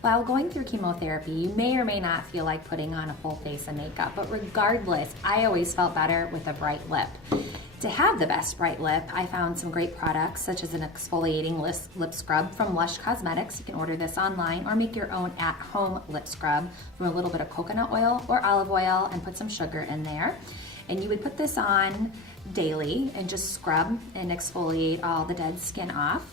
While going through chemotherapy, you may or may not feel like putting on a full face of makeup, but regardless, I always felt better with a bright lip. To have the best bright lip, I found some great products such as an exfoliating lip scrub from Lush Cosmetics. You can order this online or make your own at-home lip scrub from a little bit of coconut oil or olive oil and put some sugar in there. And you would put this on daily and just scrub and exfoliate all the dead skin off.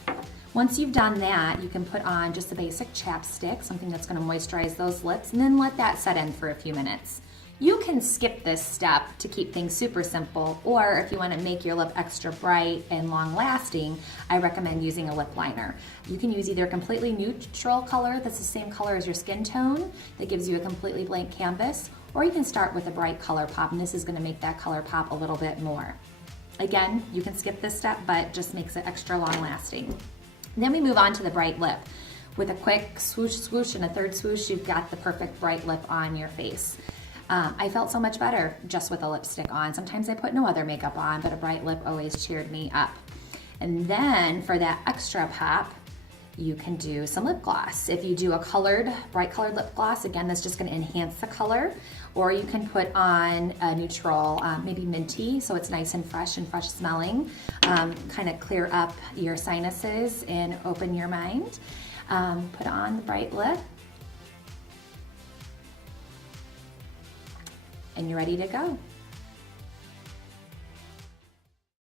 Once you've done that, you can put on just a basic chapstick, something that's going to moisturize those lips, and then let that set in for a few minutes. You can skip this step to keep things super simple, or if you want to make your lip extra bright and long lasting, I recommend using a lip liner. You can use either a completely neutral color that's the same color as your skin tone that gives you a completely blank canvas, or you can start with a bright color pop, and this is going to make that color pop a little bit more. Again, you can skip this step, but just makes it extra long lasting. Then we move on to the bright lip. With a quick swoosh, swoosh, and a third swoosh, you've got the perfect bright lip on your face. I felt so much better just with a lipstick on. Sometimes I put no other makeup on, but a bright lip always cheered me up. And then for that extra pop, you can do some lip gloss. If you do a bright colored lip gloss, again, that's just gonna enhance the color. Or you can put on a neutral, maybe minty, so it's nice and fresh smelling. Kind of clear up your sinuses and open your mind. Put on the bright lip. And you're ready to go.